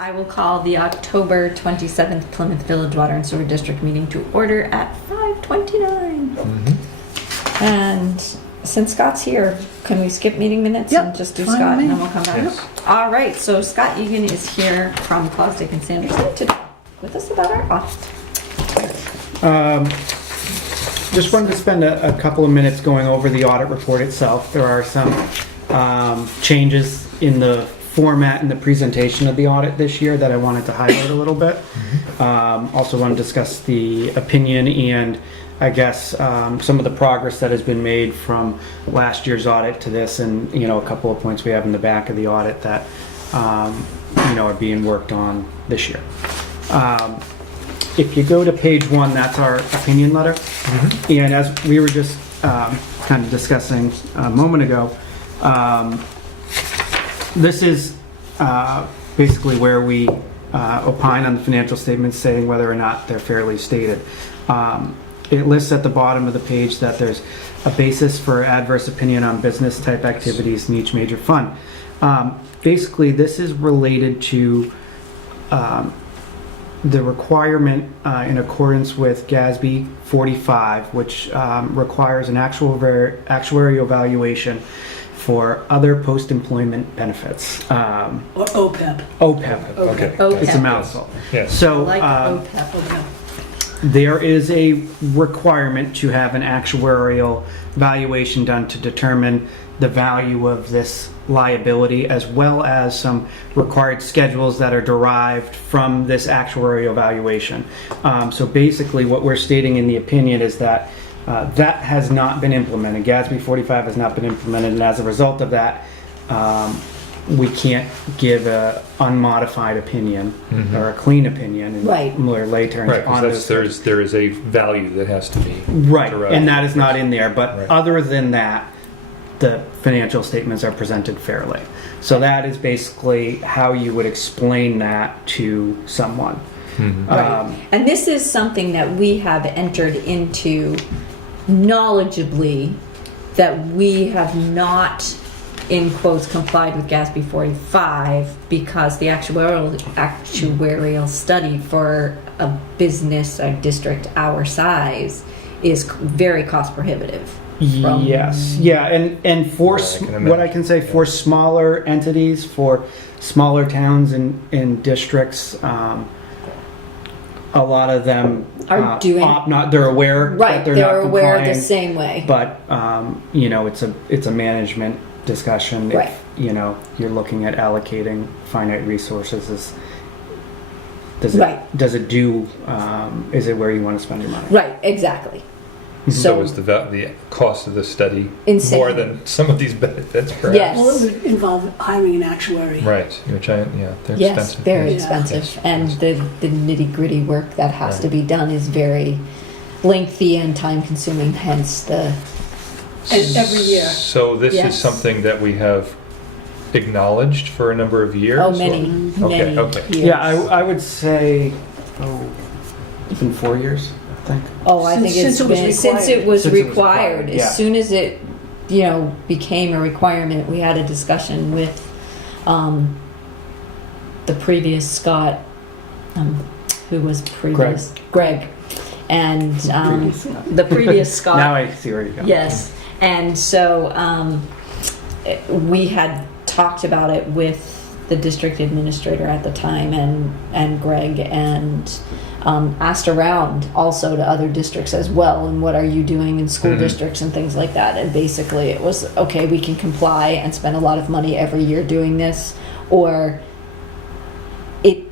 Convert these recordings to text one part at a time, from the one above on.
I will call the October 27th Plymouth Village Water and Sewer District meeting to order at 5:29. And since Scott's here, can we skip meeting minutes and just do fine Scott with and me. then we'll come back? Yes. All right, so Scott Egan is here from Klosdick and Sanderson to talk with us about our audit. Just wanted to spend a couple of minutes going over the audit report itself. There are some changes in the format and the presentation of the audit this year that I wanted to highlight a little bit. Also want to discuss the opinion and I guess some of the progress that has been made from last year's audit to this, and a couple of points we have in the back of the audit that are being worked on this year. If you go to page 1, that's our opinion letter. And as we were just kind of discussing a moment ago, this is basically where we opine on the financial statements, saying whether or not they're fairly stated. It lists at the bottom of the page that there's a basis for adverse opinion on business type activities in each major fund. Basically, this is related to the requirement in accordance with GASB 45, which requires an actuarial valuation for other post-employment benefits. Or OPEB. OPEB. Okay. It's a mouthful. Yes. So Like OPEB. there is a requirement to have an actuarial valuation done to determine the value of this liability, as well as some required schedules that are derived from this actuarial valuation. So basically what we're stating in the opinion is that that has not been implemented. GASB 45 has not been implemented, and as a result of that, we can't give a unmodified opinion or a clean opinion in Right. more lay terms Right, on because this. there is a value that has to be Right, derived. and that is not in there, but Right. other than that, the financial statements are presented fairly. So that is basically how you would explain that to someone. Right. And this is something that we have entered into knowledgeably, that we have not, in quotes, complied with GASB 45 because the actuarial study for a business, a district our size, is very cost prohibitive. From- Yes, yeah, and for Yeah, I can imagine. what I can say for smaller entities, for smaller towns and districts, a lot of them Are doing- opt not. They're aware that Right, they're, they're not aware the complying, same way. but it's a management discussion. Right. If you're looking at allocating finite resources, does Right. is it where you want to spend your money? Right, exactly. So is the cost of the study Insane. more than some of these benefits, perhaps? Yes. Well, it would involve hiring an actuary. Right, which they're Yes, expensive. very Yeah. expensive. Yes. And the nitty gritty work that has Right. to be done is very lengthy and time consuming, hence the, And every year. So this Yes. is something that we have acknowledged for a number of years? oh, or- many, Okay, many okay. years. Yeah, I would say, it's been 4 years, I think. Oh, I think Since it's it was been, since it was Since it was required. required, yeah. As soon as it, became a requirement, we had a discussion with, the previous Scott, who was previous? Greg. And, the previous Scott. Now I see where you're going. Yes, and so we had talked about it with the district administrator at the time and Greg, and asked around also to other districts as well, and what are you doing in school districts and things like that. And basically it was, okay, we can comply and spend a lot of money every year doing this, or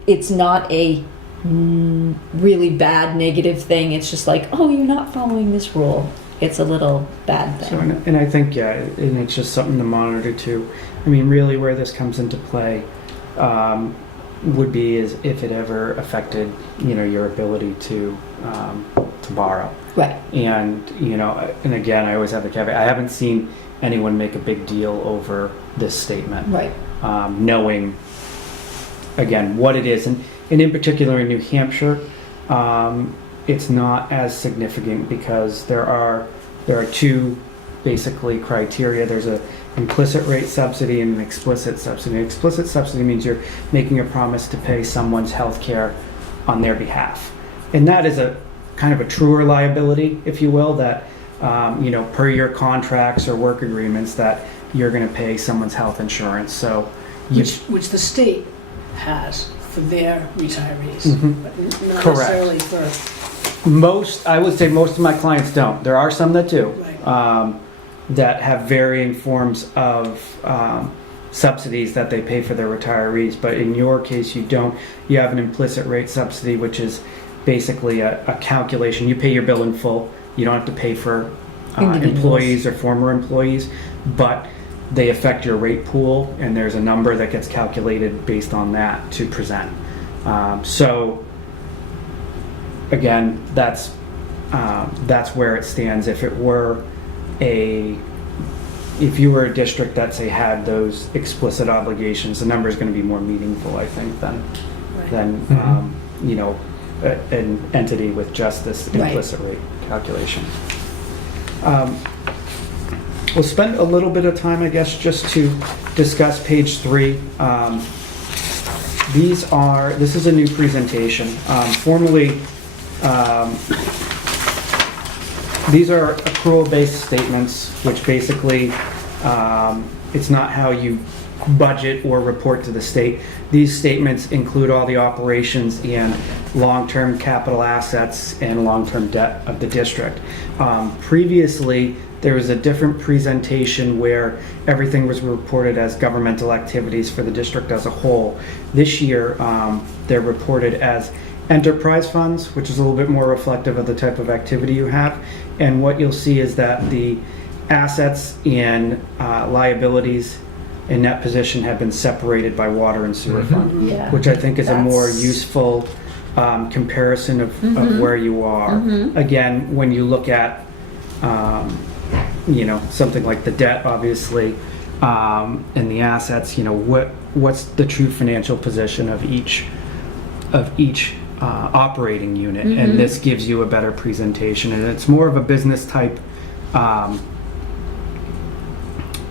it's not a really bad negative thing. It's just like, oh, you're not following this rule. It's a little bad thing. So, and I think, and it's just something to monitor too. I mean, really where this comes into play would be is if it ever affected, your ability to borrow. Right. And, and again, I always have the caveat, I haven't seen anyone make a big deal over this statement. Right. Knowing, again, what it is. And in particular in New Hampshire, it's not as significant because there are two basically criteria. There's a implicit rate subsidy and an explicit subsidy. An explicit subsidy means you're making a promise to pay someone's health care on their behalf. And that is a kind of a truer liability, if you will, that, per your contracts or work agreements, that you're going to pay someone's health insurance. So, Which the state has for their retirees, Mhm. but not Correct. necessarily for, I would say most of my clients don't. There are some that do, right. that have varying forms of subsidies that they pay for their retirees. But in your case, you don't. You have an implicit rate subsidy, which is basically a calculation. You pay your bill in full. You don't have to pay for Individuals. employees or former employees, but they affect your rate pool, and there's a number that gets calculated based on that to present. So again, that's where it stands. If you were a district that, say, had those explicit obligations, the number is going to be more meaningful, I think, than an entity with just this Right. implicit rate calculation. We'll spend a little bit of time, I guess, just to discuss page 3. This is a new presentation. Formerly, these are accrual-based statements, which basically, it's not how you budget or report to the state. These statements include all the operations and long-term capital assets and long-term debt of the district. Previously, there was a different presentation where everything was reported as governmental activities for the district as a whole. This year, they're reported as enterprise funds, which is a little bit more reflective of the type of activity you have. And what you'll see is that the assets and liabilities in net position have been separated by water and sewer fund, Yeah. which I think is a more That's- useful comparison of where you are. Again, when you look at something like the debt, obviously, and the assets, what's the true financial position of each operating unit, and this gives you a better presentation, and it's more of a business type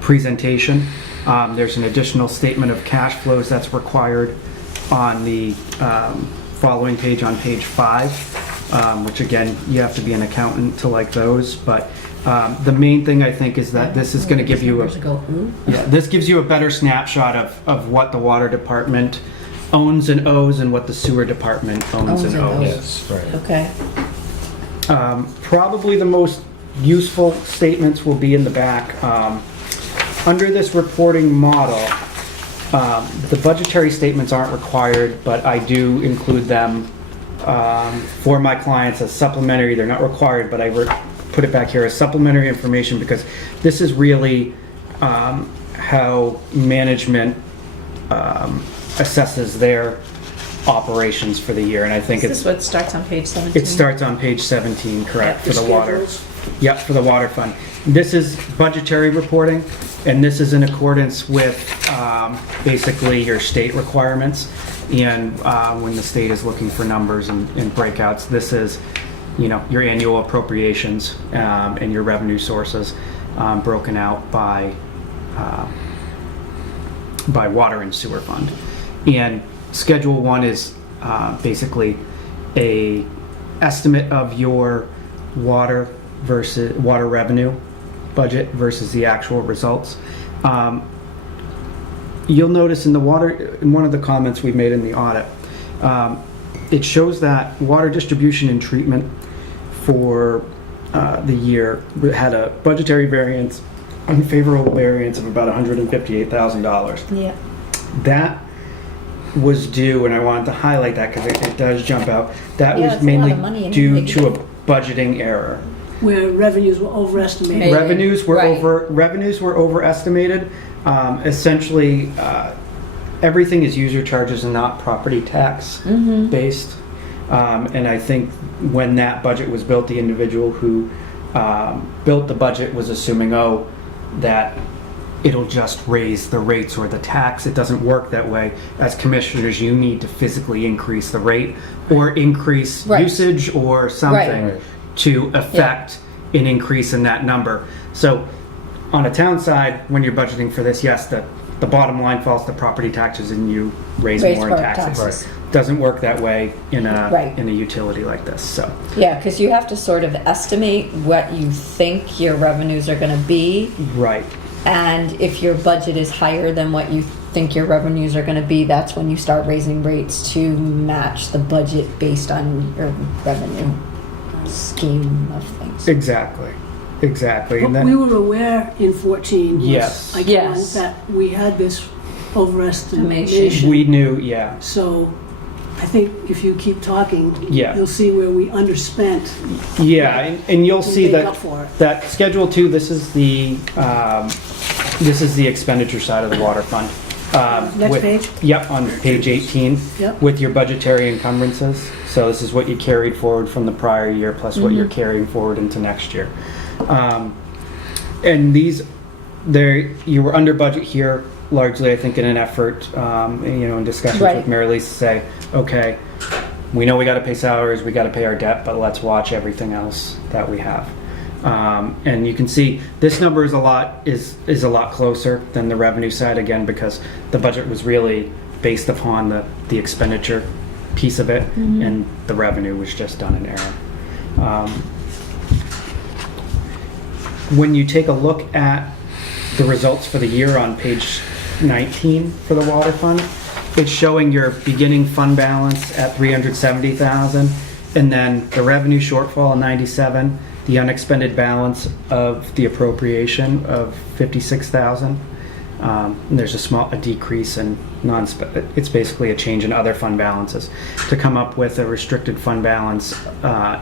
presentation. There's an additional statement of cash flows that's required on the following page, on page 5, which again, you have to be an accountant to like those, but the main thing I think is that this is going to give you this gives you a better snapshot of what the water department owns and owes and what the sewer department owns and owes. Yes, right. Okay. Probably the most useful statements will be in the back. Under this reporting model, the budgetary statements aren't required, but I do include them for my clients as supplementary. They're not required, but I put it back here as supplementary information because this is really how management assesses their operations for the year, and I think Is this what starts on page 17? it starts on page 17, correct, for the the water. schedules. Yep, for the water fund. This is budgetary reporting, and this is in accordance with basically your state requirements. And when the state is looking for numbers and breakouts, this is, your annual appropriations and your revenue sources broken out by water and sewer fund. And Schedule 1 is basically a estimate of your water revenue budget versus the actual results. You'll notice in one of the comments we made in the audit, it shows that water distribution and treatment for the year had a budgetary variance, unfavorable variance of about $158,000. Yeah. That was due, and I wanted to highlight that because it does jump out. That Yeah, was it's a lot mainly of money in due it. to a budgeting error. Where revenues were overestimated. Maybe. Revenues were Right. overestimated. Essentially, everything is user charges and not property tax based. And I think when that budget was built, the individual who built the budget was assuming, that it'll just raise the rates or the tax. It doesn't work that way. As commissioners, you need to physically increase the rate or increase Right. usage or something Right. to affect an increase in that number. So on a town side, when you're budgeting for this, yes, the bottom line falls to property taxes and you raise more in more taxes. taxes. Doesn't work that way in Right. a utility like this, so. Yeah, because you have to sort of estimate what you think your revenues are going to be. Right. And if your budget is higher than what you think your revenues are going to be, that's when you start raising rates to match the budget based on your revenue scheme of things. Exactly. Exactly. And But we then, were aware in 14, Yes. like Yes. that we had this overestimation. Estimation. we knew, yeah. So I think if you keep talking, Yeah. you'll see where we underspent Yeah, and you'll and see make that up for it. that Schedule 2, this is the expenditure side of the water fund. Next page? Yep, on page 18. Yep. With your budgetary encumbrances. So this is what you carried forward from the prior year plus what you're carrying forward into next year. And you were under budget here largely, I think, in an effort, in discussions Right. with Mary Lisa to say, okay, we know we got to pay salaries, we got to pay our debt, but let's watch everything else that we have. And you can see this number is a lot closer than the revenue side, again, because the budget was really based upon the expenditure piece of it, and the revenue was just done in error. When you take a look at the results for the year on page 19 for the water fund, it's showing your beginning fund balance at 370,000, and then the revenue shortfall of 97, the unexpended balance of the appropriation of 56,000. And there's a decrease in it's basically a change in other fund balances to come up with a restricted fund balance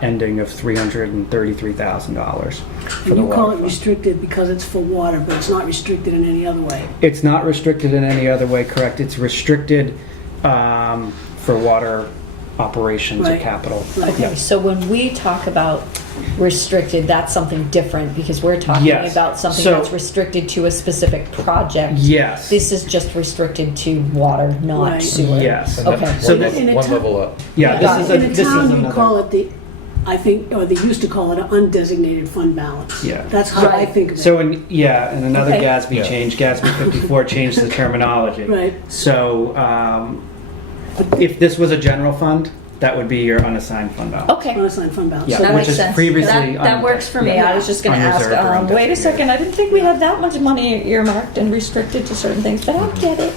ending of $333,000 for And the you call water it fund. restricted because it's for water, but it's not restricted in any other way. It's not restricted in any other way, correct? It's restricted for water operations or Right. capital. Right. Okay, Yeah. so when we talk about restricted, that's something different because we're talking Yes. about something So- that's restricted to a specific project. Yes. This is just restricted to water, not Right. sewer. Yes. And then Okay. So one this- In a one town- level up. Yeah, Yeah. this is In a this is town, you another. call it I think, or they used to call it an undesignated fund balance. Yeah. That's how I Right. think of it. So in another Okay. GASB Yeah. change, GASB 54 changed the terminology. Right. So if this was a general fund, that would be your unassigned fund balance. Okay. Unassigned fund balance. Yeah. So That which makes is sense. previously That works for me. I was just going to ask, Unreserved or wait a undesignated. second, I didn't think we had that much money earmarked and restricted to certain things, but I get it.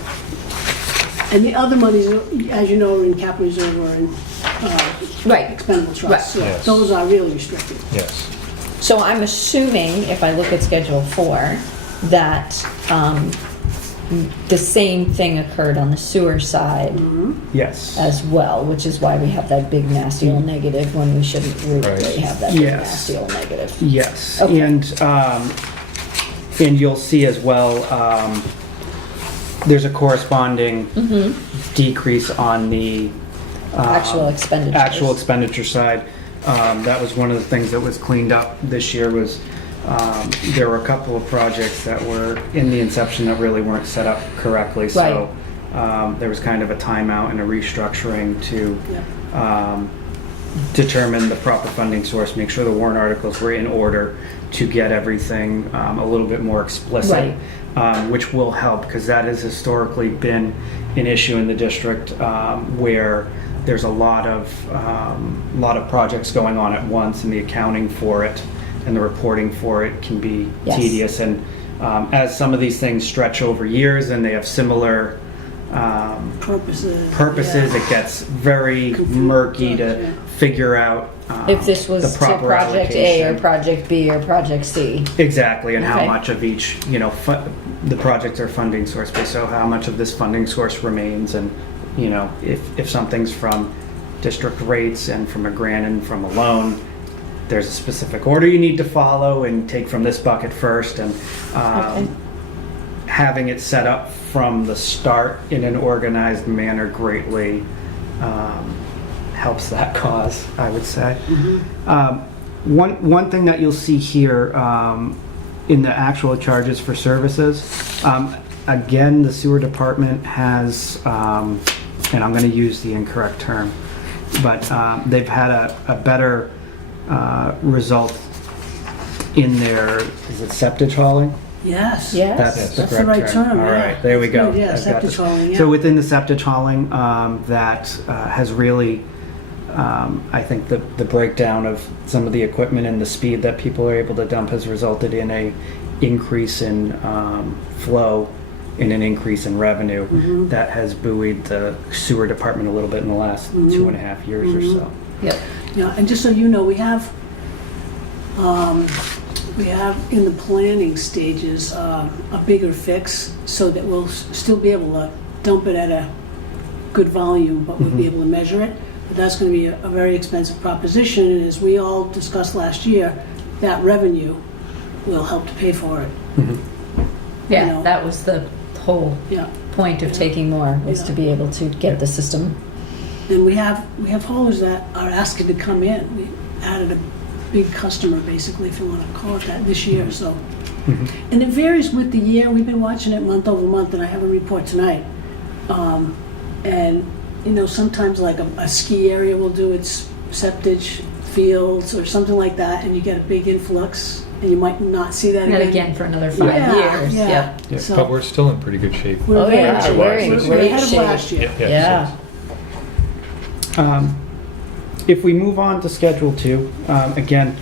And the other monies, as you know, are in capital reserve or in Right. expendable trusts. So Yes. those are really restricted. Yes. So I'm assuming, if I look at Schedule 4, that the same thing occurred on the sewer side Yes. as well, which is why we have that big nasty old negative when we shouldn't really Right. have that big Yes. nasty old negative. Yes. Okay. And you'll see as well, there's a corresponding decrease on the Actual expenditures. actual expenditure side. That was one of the things that was cleaned up this year was there were a couple of projects that were in the inception that really weren't set up correctly. So there was kind of a timeout and a restructuring to determine the proper funding source, make sure the warrant articles were in order to get everything a little bit more explicit. Which will help because that has historically been an issue in the district where there's a lot of projects going on at once, and the accounting for it and the reporting for it can be Yes. tedious. And as some of these things stretch over years and they have similar purposes, it gets very murky to figure out If this was the to proper Project A or allocation. Project B or Project C. Exactly, and how Okay. much of each, the projects are funding source based, so how much of this funding source remains, and, if something's from district rates and from a grant and from a loan, there's a specific order you need to follow and take from this bucket first, and having it set up from the start in an organized manner greatly helps that cause, I would say. One thing that you'll see here in the actual charges for services, again, the sewer department has, and I'm going to use the incorrect term, but they've had a better result in their, is it septic hauling? Yes. Yes. That's the That's the correct right term, All yeah. right, there we That's go. good, yeah, I've got septic this. hauling, yeah. So within the septic hauling, that has really, I think the breakdown of some of the equipment and the speed that people are able to dump has resulted in a increase in flow and an increase in revenue Mm-hmm. that has buoyed the sewer department a little bit in the last 2.5 years or so. Yep. Yeah, and just so you know, we have in the planning stages, a bigger fix so that we'll still be able to dump it at a good volume, but we'll be able to measure it. But that's gonna be a very expensive proposition, and as we all discussed last year, that revenue will help to pay for it. Yeah, You know. that was the whole Yeah, point of taking more, was Yeah. to be able to get the system. and we have haulers that are asking to come in. We added a big customer, basically, if you wanna call it that, this year, so. And it varies with the year. We've been watching it month over month, and I have a report tonight. And, you know, sometimes like a ski area will do its septic fields or something like that, and you get a big influx, and you might not see that And again. again for another 5 Yeah, years. yeah. Yep. Yeah, So- but we're still in pretty good shape. We're Oh, very yeah, much- we're in we're great ahead of shape. last year. Yeah. If we move on to Schedule 2, again,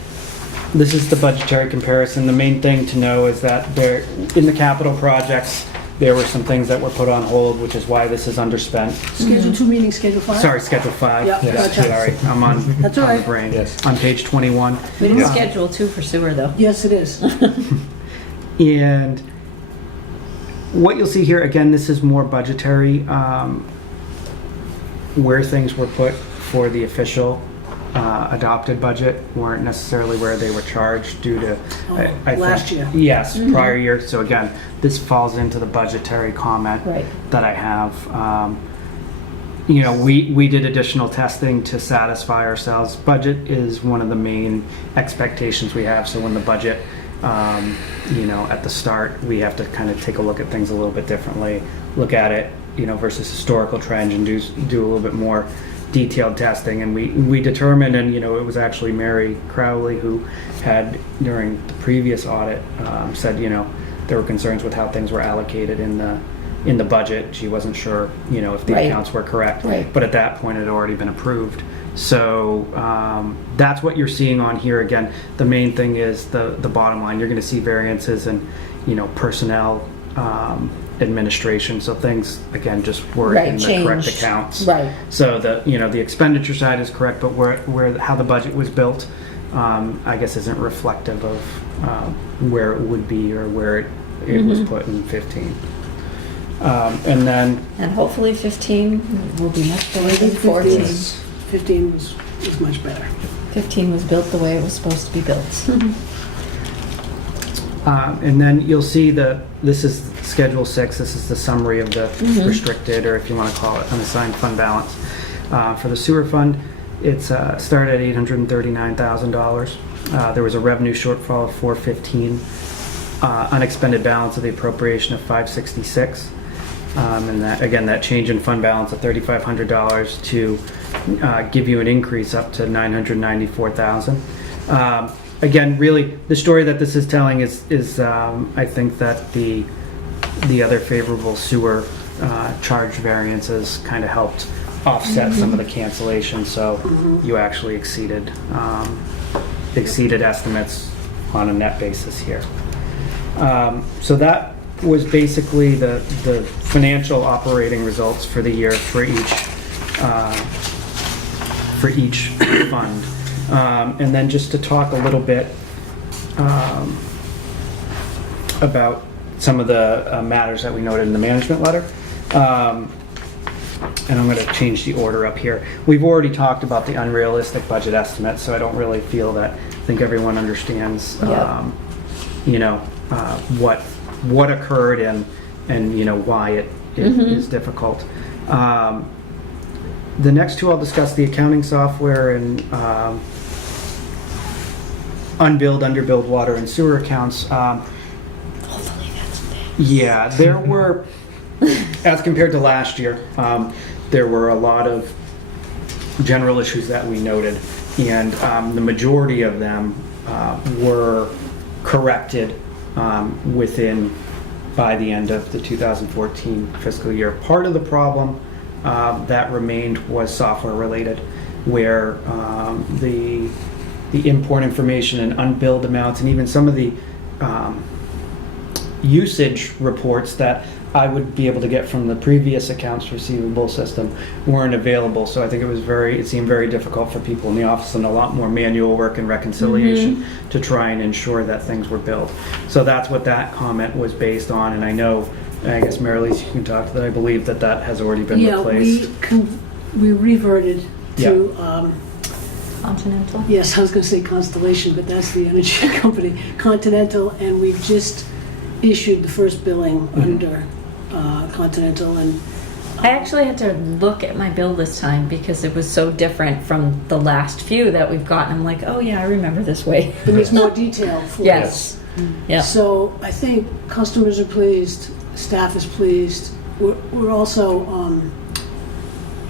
this is the budgetary comparison. The main thing to know is that there, in the capital projects, there were some things that were put on hold, which is why this is underspent. Schedule 2 meeting, Schedule 5? Sorry, Schedule 5. Yeah, Yes, gotcha. Sorry, I'm on, That's all on the right. brain. Yes. On page 21. We didn't Yeah. schedule 2 for sewer though. Yes, it is. And what you'll see here, again, this is more budgetary, where things were put for the official adopted budget weren't necessarily where they were charged due to, I think- last year. Yes, prior year. So again, this falls into the budgetary comment Right. that I have. You know, we did additional testing to satisfy ourselves. Budget is one of the main expectations we have. So when the budget, you know, at the start, we have to kind of take a look at things a little bit differently, look at it, you know, versus historical trend, and do a little bit more detailed testing. And we determined, and you know, it was actually Mary Crowley who had, during the previous audit, said, you know, there were concerns with how things were allocated in the budget. She wasn't sure, you know, if the Right. accounts were correct. Right. But at that point, it had already been approved. So that's what you're seeing on here. Again, the main thing is the bottom line. You're going to see variances in, you know, personnel, administration. So things, again, just were Right, in the correct changed. accounts. Right. So the expenditure side is correct, but where how the budget was built, I guess, isn't reflective of where it would be or where it was put in 15. And then And hopefully 15 will be much better than 15 14. 15 was much better. 15 was built the way it was supposed to be built. and then you'll see this is Schedule 6. This is the summary of the restricted, or if you want to call it, unassigned fund balance. For the sewer fund, it's started at $839,000. There was a revenue shortfall of $415. Unexpended balance of the appropriation of $566. And that, again, that change in fund balance of $3,500 to give you an increase up to $994,000. Again, really, the story that this is telling is I think that the other favorable sewer charge variances kind of helped offset some of the cancellation. So you actually exceeded estimates on a net basis here. So that was basically the financial operating results for the year for each fund. And then just to talk a little bit about some of the matters that we noted in the management letter. And I'm going to change the order up here. We've already talked about the unrealistic budget estimate, so I don't really feel that. I think everyone understands, Yep. you know, what occurred and you know why it is difficult. The next two I'll discuss: the accounting software and unbilled, underbilled water and sewer accounts. Hopefully that's it. Yeah, there were, as compared to last year, there were a lot of general issues that we noted, and the majority of them were corrected by the end of the 2014 fiscal year. Part of the problem that remained was software related, where the import information and unbilled amounts and even some of the usage reports that I would be able to get from the previous accounts receivable system weren't available. So I think it seemed very difficult for people in the office, and a lot more manual work and reconciliation to try and ensure that things were billed. So that's what that comment was based on, and I guess Mary-Lise, you can talk to that. I believe that has already been replaced. We reverted to, Continental? yes, I was going to say Constellation, but that's the energy company, Continental, and we've just issued the first billing under Continental. And I actually had to look at my bill this time because it was so different from the last few that we've gotten. I'm like, oh yeah, I remember this way. there's more detail for Yes. Yeah. So I think customers are pleased, staff is pleased. We're also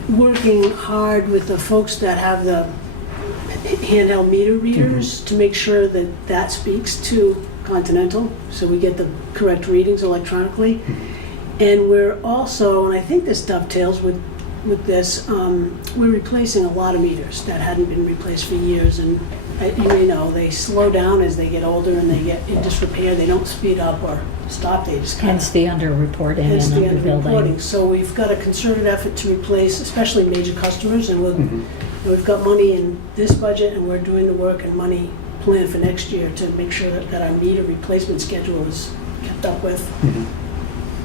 working hard with the folks that have the handheld meter readers to make sure that that speaks to Continental, so we get the correct readings electronically. And we're also, and I think this dovetails with this, we're replacing a lot of meters that hadn't been replaced for years, and you may know, they slow down as they get older and they get in disrepair. They don't speed up or stop, they just kind Hence the underreporting hence and the underbuilding. underreporting. So we've got a concerted effort to replace, especially major customers, and we've got money in this budget, and we're doing the work and money plan for next year to make sure that our meter replacement schedule is kept up with.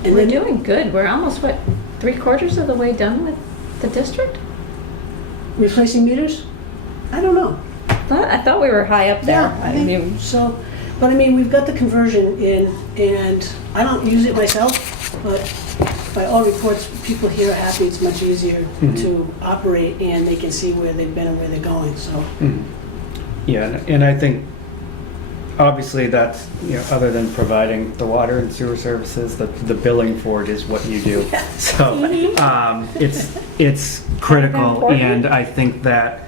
And We're then doing good. We're almost, 3/4 of the way done with the district? replacing meters? I don't know. I thought we were high up there. Yeah, I think mean, so. But I mean, we've got the conversion in, and I don't use it myself, but by all reports, people here are happy. It's much easier to operate, and they can see where they've been and where they're going, so. Yeah, and I think obviously that's, other than providing the water and sewer services, the billing for it is what you do. So it's critical, Important. and I think that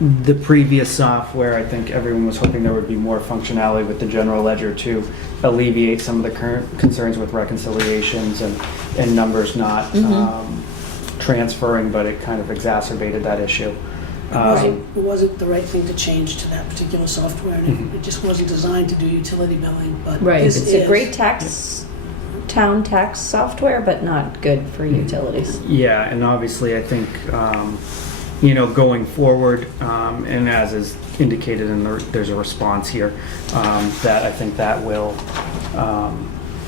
the previous software, I think everyone was hoping there would be more functionality with the general ledger to alleviate some of the current concerns with reconciliations and numbers not transferring, but it kind of exacerbated that issue. It wasn't the right thing to change to that particular software, and it just wasn't designed to do utility billing, but right. this It's a is. great town tax software, but not good for utilities. Yeah, and obviously I think, going forward, and as is indicated there's a response here, that I think that will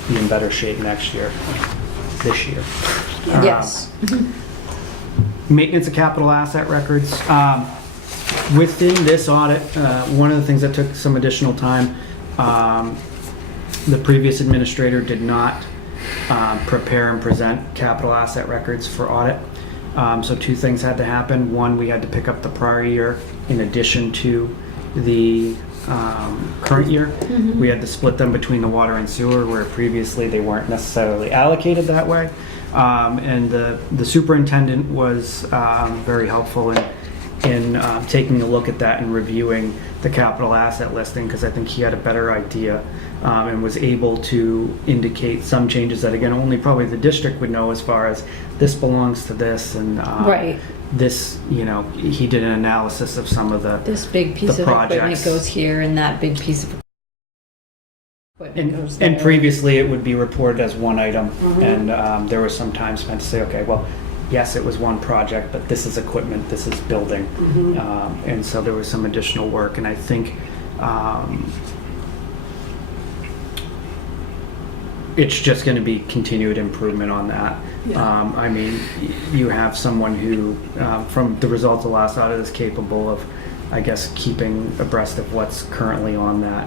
be in better shape this year. Yes. Maintenance of capital asset records. Within this audit, one of the things that took some additional time, the previous administrator did not prepare and present capital asset records for audit. So two things had to happen. One, we had to pick up the prior year in addition to the current year. We had to split them between the water and sewer, where previously they weren't necessarily allocated that way. And the superintendent was very helpful in taking a look at that and reviewing the capital asset listing, because I think he had a better idea and was able to indicate some changes that, again, only probably the district would know, as far as this belongs to this, and Right. this, he did an analysis of some of This big piece the of equipment projects. goes here, and that big piece of equipment goes there. And previously it would be reported as one item, and there was some time spent to say, okay, well, yes, it was one project, but this is equipment, this is building. And so there was some additional work, and I think it's just going to be continued improvement on that. Yeah. I mean, you have someone who, from the results of last audit, is capable of, I guess, keeping abreast of what's currently on that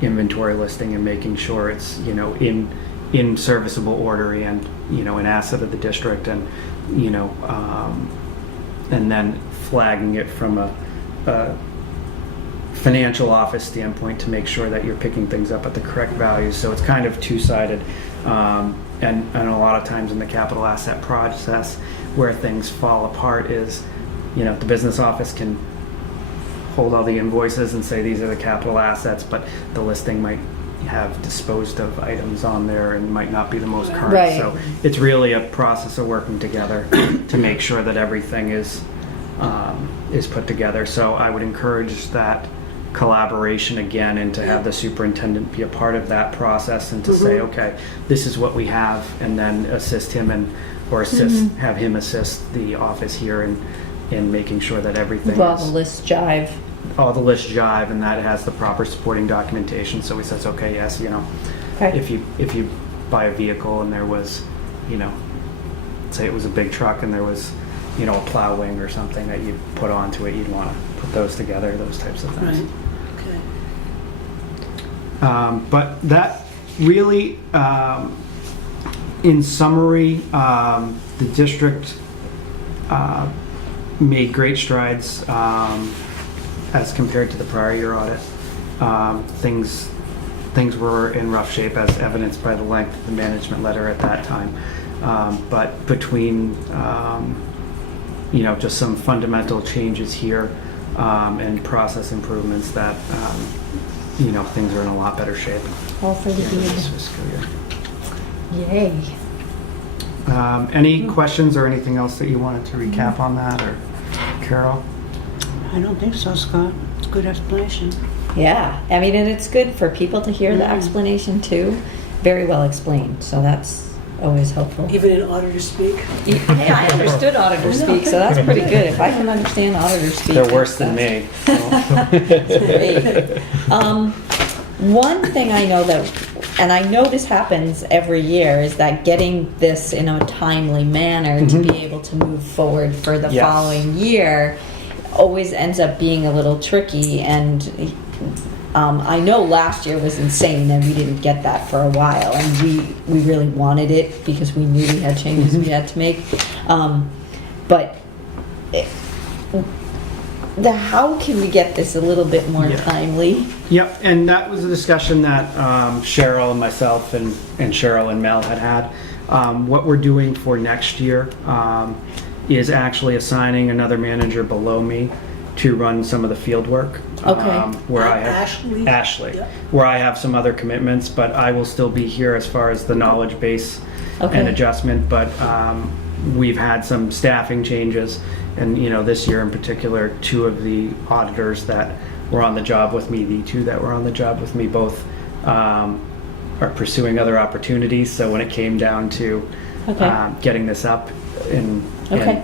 inventory listing and making sure it's, in serviceable order and, an asset of the district, and, and then flagging it from a financial office standpoint to make sure that you're picking things up at the correct values. So it's kind of two-sided, and a lot of times in the capital asset process where things fall apart is, the business office can hold all the invoices and say these are the capital assets, but the listing might have disposed of items on there and might not be the most current. Right. So it's really a process of working together to make sure that everything is put together. So I would encourage that collaboration again, and to have the superintendent be a part of that process, and to say, okay, this is what we have, and then assist him have him assist the office here in making sure that everything Well, the lists jive. all the lists jive, and that it has the proper supporting documentation. So he says, okay, yes, Okay. if you buy a vehicle and there was, say it was a big truck and there was, a plow wing or something that you put onto it, you'd want to put those together, those types of things. Right, okay. But that really, in summary, the district made great strides as compared to the prior year audit. Things were in rough shape, as evidenced by the length of the management letter at that time. But between just some fundamental changes here and process improvements, that things are in a lot better shape. All for the this good. fiscal year. Yay. Any questions or anything else that you wanted to recap on that, or Carol? I don't think so, Scott. It's a good explanation. Yeah, I mean, and it's good for people to hear the explanation too. Very well explained, so that's always helpful. Even in auditor speak? Hey, I understood auditor speak, so that's pretty good. If I can understand auditor speak. They're worse than me. Great. One thing I know that, and I know this happens every year, is that getting this in a timely manner to be able to move forward for the Yes. following year always ends up being a little tricky. And I know last year was insane and we didn't get that for a while, and we really wanted it because we knew we had changes we had to make. But how can we get this a little bit more timely? Yep, and that was a discussion that Cheryl and myself and Cheryl and Mel had. What we're doing for next year is actually assigning another manager below me to run some of the field work. Okay. Where I have Ashley? Yep. where I have some other commitments, but I will still be here as far as the knowledge base and adjustment. But we've had some staffing changes, and this year in particular, two of the auditors that were on the job with me, the two that were on the job with me, both are pursuing other opportunities. So when it came down to getting this up and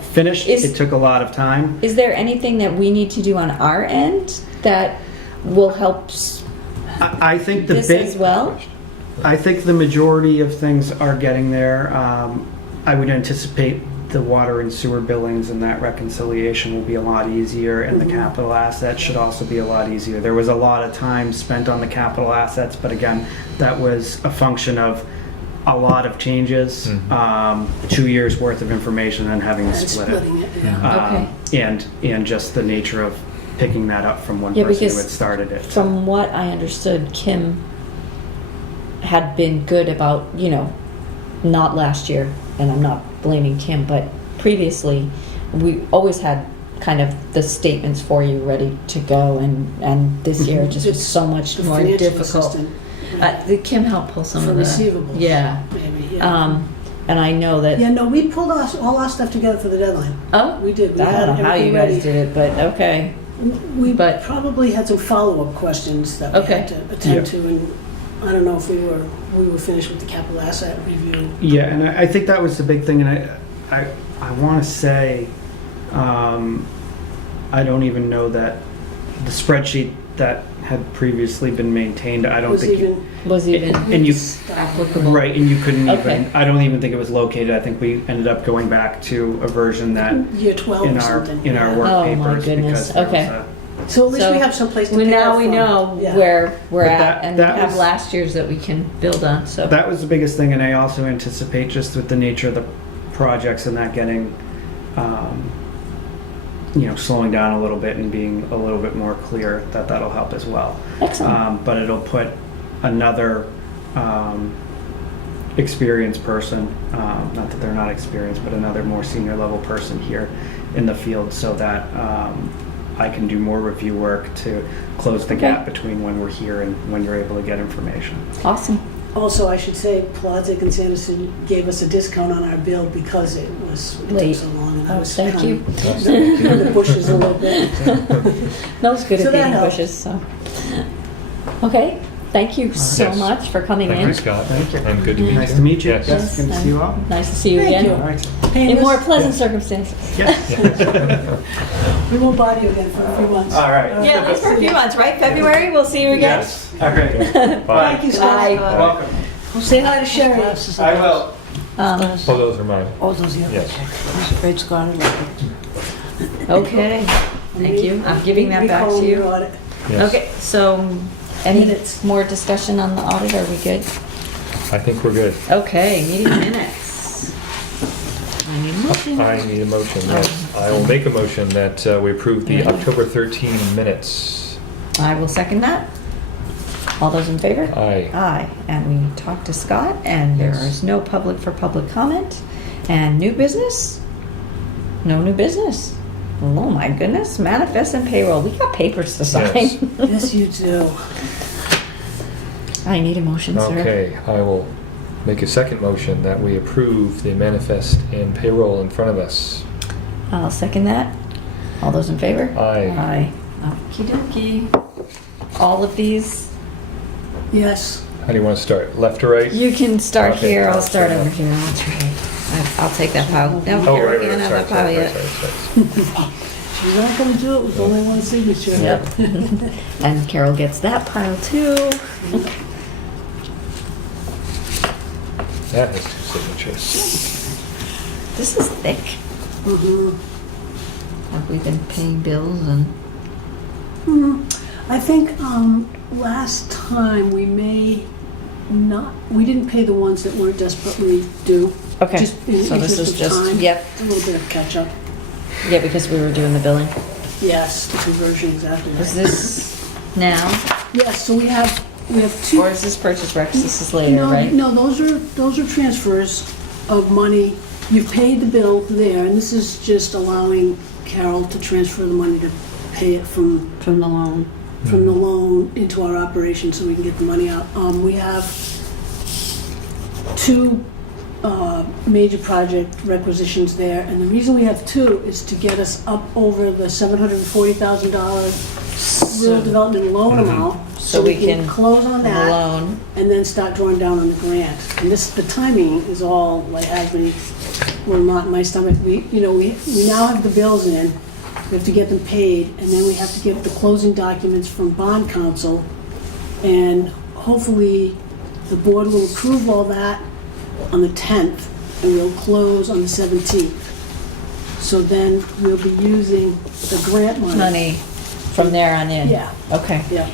finished, it took a lot of time. Is there anything that we need to do on our end that will help I think the this big as well? I think the majority of things are getting there. I would anticipate the water and sewer billings and that reconciliation will be a lot easier, and the capital assets should also be a lot easier. There was a lot of time spent on the capital assets, but again, that was a function of a lot of changes, 2 years worth of information, and having to split it. Splitting it, yeah. And just the nature of picking that up from one Yeah, person who because had started it. From what I understood, Kim had been good about, not last year, and I'm not blaming Kim, but previously, we always had kind of the statements for you ready to go, and this year it just was so much The more financial difficult. assistant Kim helped pull some for of the receivables. Yeah. Maybe, yeah. And I know that. Yeah, no, we pulled all our stuff together for the deadline. Oh, We did. We I had don't know how you everything guys ready. did it, but okay. We But- probably had some follow-up questions that we Okay. had to attend to, and I don't know if we were finished with the capital asset review. Yeah, and I think that was the big thing, and I want to say, I don't even know that the spreadsheet that had previously been maintained, I don't Was think. even Was even And you, applicable. right, and you couldn't Okay. even, I don't even think it was located. I think we ended up going back to a version that year 12 in or our, something. in our yeah. work Oh, my papers. goodness. Because there Okay. was So at least So we have some place to Well, pick now up we from. know Yeah. where we're But at, that- and that we have was- last year's that we can build on, so. That was the biggest thing, and I also anticipate just with the nature of the projects and that getting, slowing down a little bit and being a little bit more clear, that'll help as well. Excellent. But it'll put another experienced person, not that they're not experienced, but another more senior level person here in the field, so that I can do more review work to close the gap between when we're here and when you're able to get information. Awesome. Also, I should say, Plaza and Sanderson gave us a discount on our bill because it took Late. so long. And I Oh, was thank you. in the bushes a little bit. Mel's good So at that beating helps. bushes, so. Okay, thank you so Yes. much for coming Thank in. you, Scott. Thank you. And good to meet you. Nice to meet you. Yes. Yes, good to see you all. Nice to see you Thank again. you. All right. Hey, In more listen, pleasant circumstances. Yes. we won't bother you again for a few months. All right. Yeah, at least for a few months, right? February, we'll see you again. Yes. All right. Bye. Thank you, Scott. Bye. Welcome. Say hi to Sherry. Glasses I are will. Oh, those are mine. Oh, those, yeah. Yes. I was afraid Scott would like it. Okay, thank you. I'm giving that back to you. Yes. Okay, so any Minutes. more discussion on the audit? Are we good? I think we're good. Okay, meeting minutes. I need a motion. I need a motion. Yes. I will make a motion that we approve the October 13 minutes. I will second that. All those in favor? Aye. Aye. And we talked to Scott, and there Yes. is no public for public comment. And new business? No new business. Oh my goodness, manifest and payroll. We got papers to sign. Yes. Yes, you do. I need a motion, sir. Okay, I will make a second motion that we approve the manifest and payroll in front of us. I'll second that. All those in favor? Aye. Aye. Okie dokie. All of these, Yes. How do you want to start? Left or right? you can start Okay, here, I'll I'll start start over off. here. That's right. I'll take that pile. No, Oh, here, right, we can't right, have that pile yet. sorry. She's not going to do it with only one signature. Yep. And Carol gets that pile too. That has two signatures. This is thick. Mhm. Have we been paying bills and? I think last time we may not, we didn't pay the ones that weren't desperately due. Okay, Just in so this interest is of just, time. yep, A little bit of catch up. yeah, because we were doing the billing. Yes, the conversion, exactly. Is Right. this now, Yes, so we have two. or is this purchase recs? This is later, No, right? no, those are transfers of money. You've paid the bill there, and this is just allowing Carol to transfer the money to pay it from From the loan. the loan into our operation so we can get the money out. We have two major project requisitions there, and the reason we have two is to get us up over the $740,000 rural development loan amount, So we can close on On the that loan. and then start drawing down on the grant. And the timing is all like has me, well, not in my stomach. We now have the bills in. We have to get them paid, and then we have to get the closing documents from bond counsel. And hopefully, the board will approve all that on the 10th, and we'll close on the 17th. So then we'll be using the grant Money from there on in? Yeah, Okay, yeah.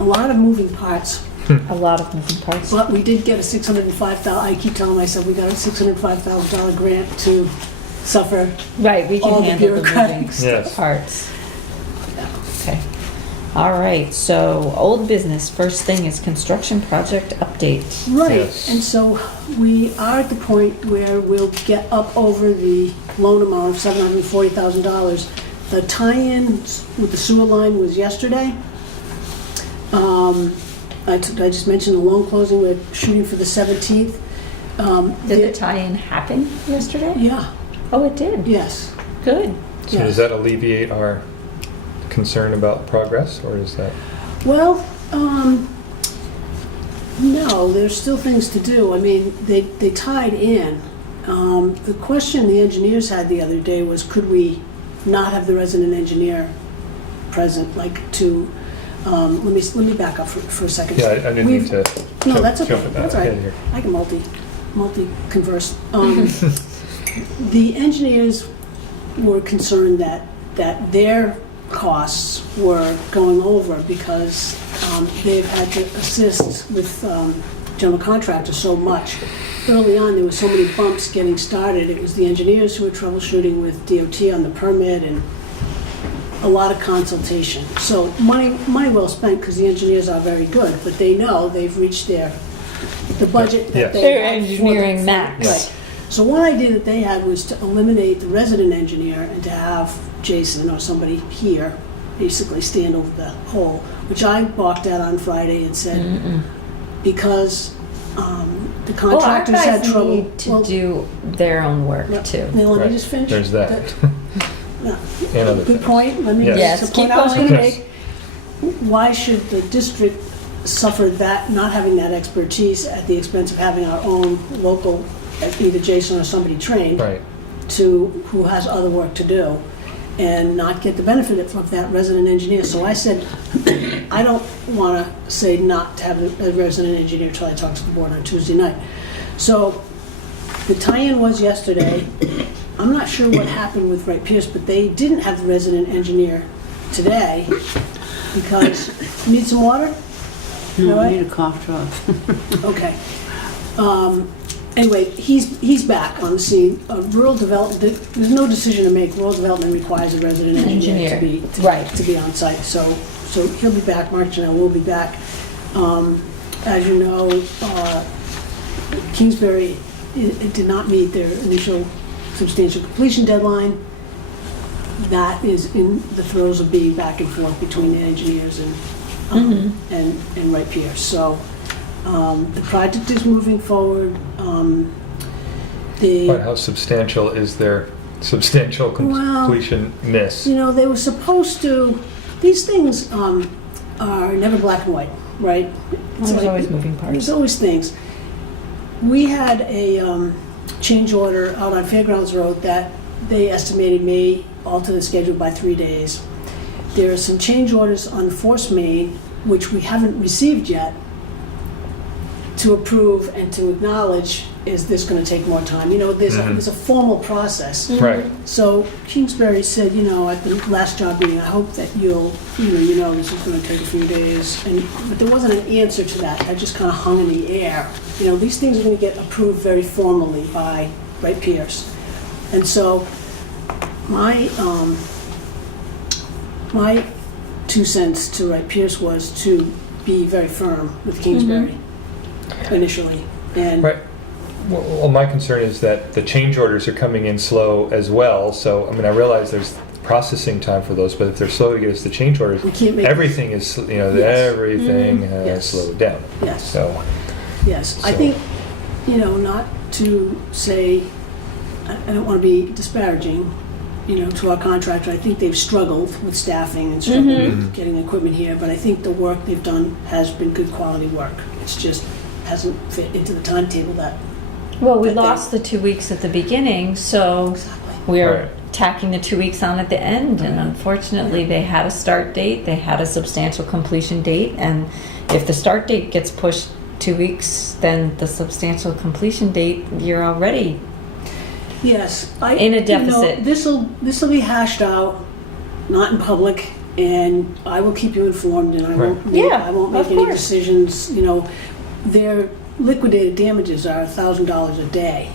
A lot of moving parts. a lot of moving parts. But we did get a $605,000, I keep telling myself, we got a $605,000 grant to suffer. Right, we all can the handle the bureaucratic moving Yes. parts. Okay. All right, so old business, first thing is construction project update. Right, Yes. and so we are at the point where we'll get up over the loan amount of $740,000. The tie-ins with the sewer line was yesterday. I just mentioned the loan closing, we're shooting for the 17th. Did the tie-in happen yesterday? Yeah, Oh, it did? yes. Good. So does that alleviate our concern about progress, or is that? Well, no, there's still things to do. I mean, they tied in. The question the engineers had the other day was, could we not have the resident engineer present, like to, let me back up for a second. Yeah, I didn't We've- mean to No, jump that's okay, at that. that's all Yeah, right. you're- I can multi-converse. The engineers were concerned that their costs were going over because they've had to assist with general contractors so much. Early on, there were so many bumps getting started. It was the engineers who were troubleshooting with DOT on the permit and a lot of consultation. So money well spent because the engineers are very good, but they know they've reached the budget Yes. that they Their had for the- engineering max. Right. So one idea that they had was to eliminate the resident engineer and to have Jason or somebody here basically stand over the hole, which I balked at on Friday and said, because the contractors had trouble. Need to do their own work Yep. too. Now, let me Right. just finish. There's that. Yeah. And other Good things. point. Let me, Yes. that's Yes, the point keep I was going. gonna Yes. make. Why should the district suffer that, not having that expertise at the expense of having our own local, either Jason or somebody trained, Right. who has other work to do, and not get the benefit of that resident engineer? So I said, I don't want to say not to have a resident engineer until I talk to the board on Tuesday night. So the tie-in was yesterday. I'm not sure what happened with Wright Pierce, but they didn't have the resident engineer today because, you need some water? No, All I right. need a cough drop. Okay. Anyway, he's back on the scene. Rural development, there's no decision to make. Rural development requires a resident engineer Right. to be on site. So he'll be back. Mark and I will be back. As you know, Kingsbury it did not meet their initial substantial completion deadline. That is in the throes of being back and forth between the engineers and Wright Pierce. So the project is moving forward. But how substantial is their substantial completion miss? You know, they were supposed to, these things are never black and white, right? It's There's like- always moving parts. There's always things. We had a change order out on Fairgrounds Road that they estimated may alter the schedule by 3 days. There are some change orders on Force Main, which we haven't received yet, to approve and to acknowledge, is this going to take more time? You know, there's a formal process. Right. So Kingsbury said, you know, at the last job meeting, I hope that you know this is going to take a few days. But there wasn't an answer to that. That just kind of hung in the air. You know, these things are going to get approved very formally by Wright Pierce. And so my 2 cents to Wright Pierce was to be very firm with Kingsbury initially. And Right. Well, my concern is that the change orders are coming in slow as well. So, I mean, I realize there's processing time for those, but if they're slow to get us the change orders, we can't make everything is, Yes. everything has Yes. slowed down. Yes. So, Yes, I So- think, you know, not to say, I don't want to be disparaging, you know, to our contractor. I think they've struggled with staffing and struggled with getting equipment here, but I think the work they've done has been good quality work. It's just hasn't fit into the timetable that. Well, we But they- lost the 2 weeks at the beginning, so we're Right. tacking the 2 weeks on at the end. And unfortunately, they had a start date, they had a substantial completion date, and if the start date gets pushed 2 weeks, then the substantial completion date, you're already Yes, In a deficit. You know, this'll be hashed out, not in public, and I will keep you informed, and I won't. Yeah, I won't make of any course. decisions. You know, their liquidated damages are $1,000 a day.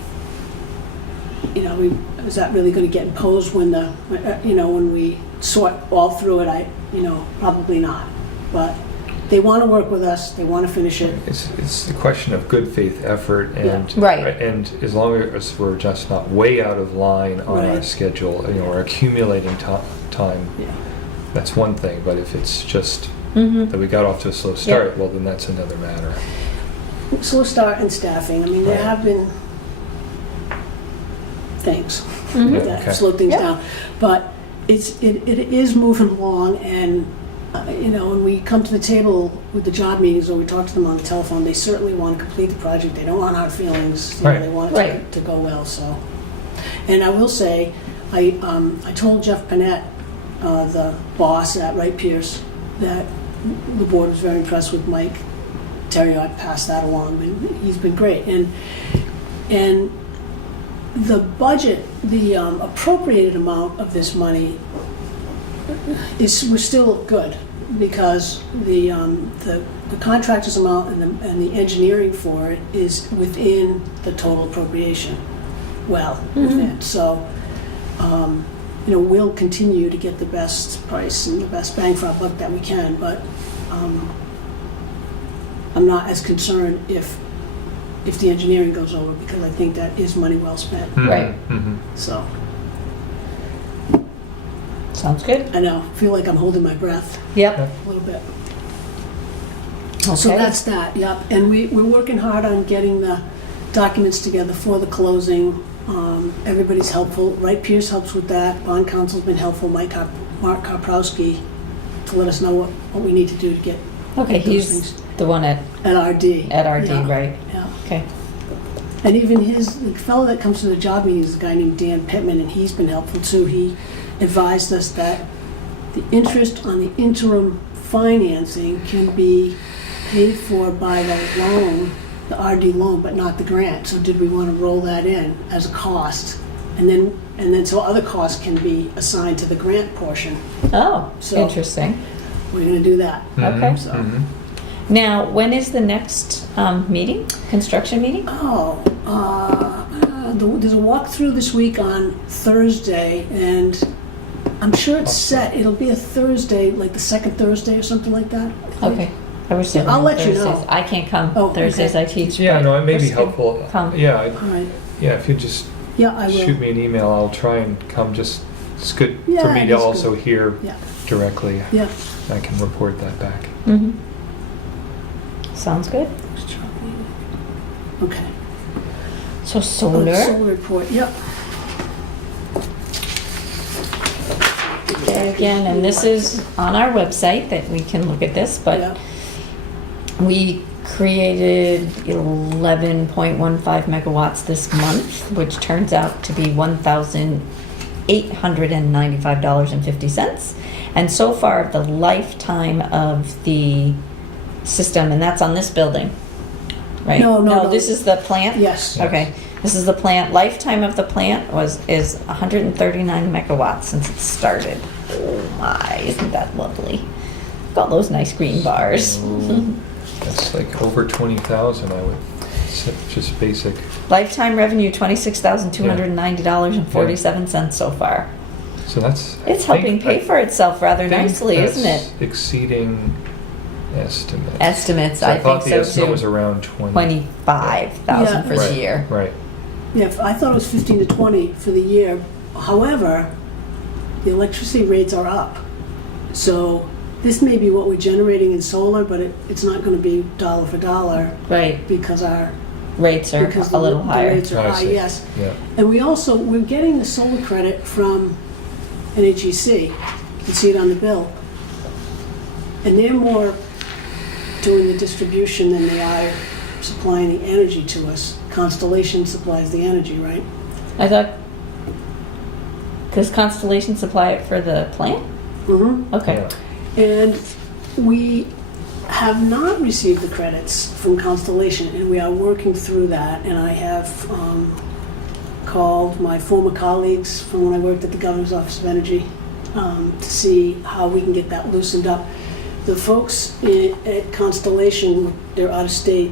You know, is that really going to get imposed when when we sort all through it? Probably not. But they want to work with us. They want to finish it. it's a question of good faith effort, and Yeah. Right. And as long as we're just not way out of line on our Right. schedule, we're accumulating time. Yeah. That's one thing. But if it's just Mhm. that we got off to a slow start, well, then that's another matter. Slow start and staffing. I mean, there Right. have been things Mhm. Yeah, that okay. have slowed things Yeah. down, but it is moving along. And when we come to the table with the job meetings or we talk to them on the telephone, they certainly want to complete the project. They don't want hard feelings. Right. They want it Right. to go well. So, and I will say, I told Jeff Panett, the boss at Wright Pierce, that the board was very impressed with Mike Terry. I passed that along, and he's been great. And the budget, the appropriated amount of this money was still good, because the contractor's amount and the engineering for it is within the total appropriation. Within. So, we'll continue to get the best price and the best bang for our buck that we can, but I'm not as concerned if if the engineering goes over, because I think that is money well spent. Right. Mhm. So, Sounds good. I know, feel like I'm holding my breath Yep. a little bit. Okay. So that's that, yep. And we're working hard on getting the documents together for the closing. Everybody's helpful. Wright Pierce helps with that. Bond counsel's been helpful. Mark Karprowski to let us know what we need to do to get Okay, those he's things the one at RD. RD, Yeah, right? Yeah. Okay. And even the fellow that comes to the job meetings is a guy named Dan Pittman, and he's been helpful too. He advised us that the interest on the interim financing can be paid for by the loan, the RD loan, but not the grant. So did we want to roll that in as a cost? And then so other costs can be assigned to the grant portion. Oh, So- interesting. We're going to do that. Okay. So. Mhm. Now, when is the next meeting? Construction meeting? Oh, there's a walkthrough this week on Thursday, and I'm sure it's set. It'll be a Thursday, like the second Thursday or something like that. I think. Okay. I was thinking I'll let you Thursdays. know. I can't come Oh, Thursdays. okay. I teach. Yeah, but no, it may be Chris can helpful. Come. Yeah, All right. yeah, if you just Yeah, I will. shoot me an email, I'll try and come. Just, it's good Yeah, for me it to is also good. hear Yeah. directly. Yeah. I can report that back. Mm-hmm. Sounds good. Okay. So solar. Solar report. Yep. Again, and this is on our website that we can look at this, but Yep. we created 11.15 megawatts this month, which turns out to be $1,895.50. And so far, the lifetime of the system, and that's on this building, right? No. This is the plant? Yes. Yeah. Okay, this is the plant. Lifetime of the plant is 139 megawatts since it started. Oh my, isn't that lovely? Got those nice green bars. That's like over 20,000, I would say, just basic. Lifetime revenue $26,290.47 so far. So that's. It's I think- helping pay for itself rather I think nicely, isn't that's it? Exceeding estimates. Estimates, So I thought think the so estimate was too. around 20. 25,000 for Yeah. the year. Right. Yeah, I thought it was 15 to 20 for the year. However, the electricity rates are up. So this may be what we're generating in solar, but it's not going to be dollar for dollar Right, because rates are because a little the higher. rates are I high, see. yes. Yeah. And we're getting the solar credit from NHEC. You can see it on the bill. And they're more doing the distribution than they are supplying the energy to us. Constellation supplies the energy, right? I thought, because Constellation supply it for the plant? Mm-hmm. Okay. Yeah. And we have not received the credits from Constellation, and we are working through that. And I have called my former colleagues from when I worked at the Governor's Office of Energy to see how we can get that loosened up. The folks at Constellation, they're out of state,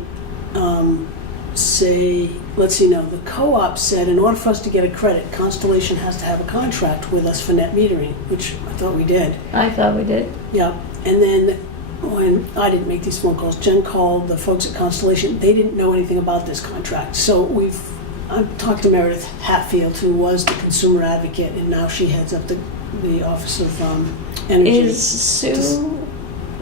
say, let's see now, the co-op said in order for us to get a credit, Constellation has to have a contract with us for net metering, which I thought we did. I thought we did. Yeah, and then when I didn't make these phone calls, Jen called the folks at Constellation. They didn't know anything about this contract. So I've talked to Meredith Hatfield, who was the consumer advocate, and now she heads up the Office of Energy. Is Sue